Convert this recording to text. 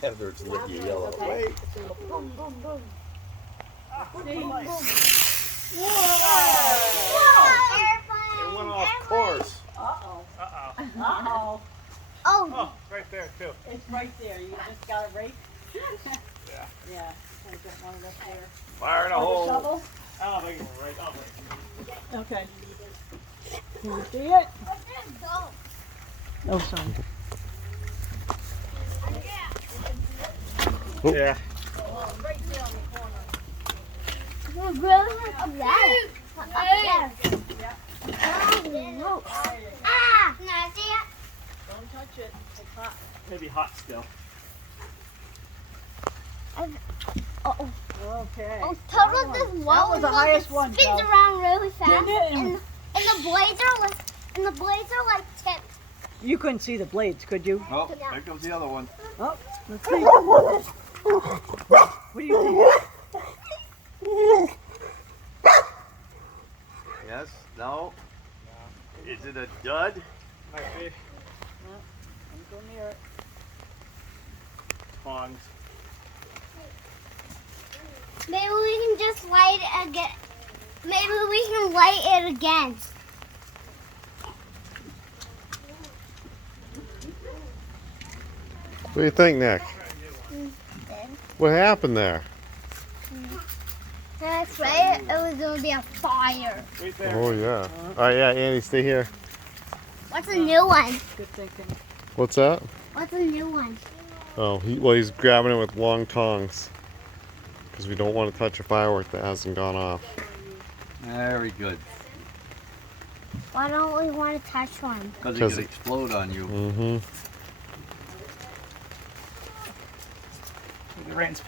Heather's licky yellow. Okay. Wait. Boom, boom, boom. Boom. Boom, boom. It went off course. Uh-oh. Uh-oh. Uh-oh. Oh, right there, too. It's right there. You just got a rake? Yeah. Yeah. Can I get one up there? Fire in a Oh, the hole. shovel? I don't think it's right. Oh, Okay. Can you see it? Oh, sorry. yeah. Really? Up there. Up there. Ah! Can I see it? Don't touch it. It's hot. Maybe hot still. Uh-oh. Okay. Oh, total this That wall was the highest one, spins Joe. around really fast. Didn't it? And the blades are like tipped. You couldn't see the blades, could you? Oh, there comes the other one. Oh, let's see. What do you think? Yes? No? Is it a dud? Might be. Don't go near it. Tongs. Maybe we can just light it again. Maybe we can light it again. What do you think, Nick? What happened there? That's right. It was going to be a fire. Right there. Oh yeah. All right, yeah, Andy, stay here. What's a new one? Good thinking. What's that? What's a new one? Oh, he's grabbing it with long tongs because we don't want to touch a firework that hasn't gone off. Very good. Why don't we want to touch one? Because it 'Cause could it- explode on you. Mm-hmm. The Rant's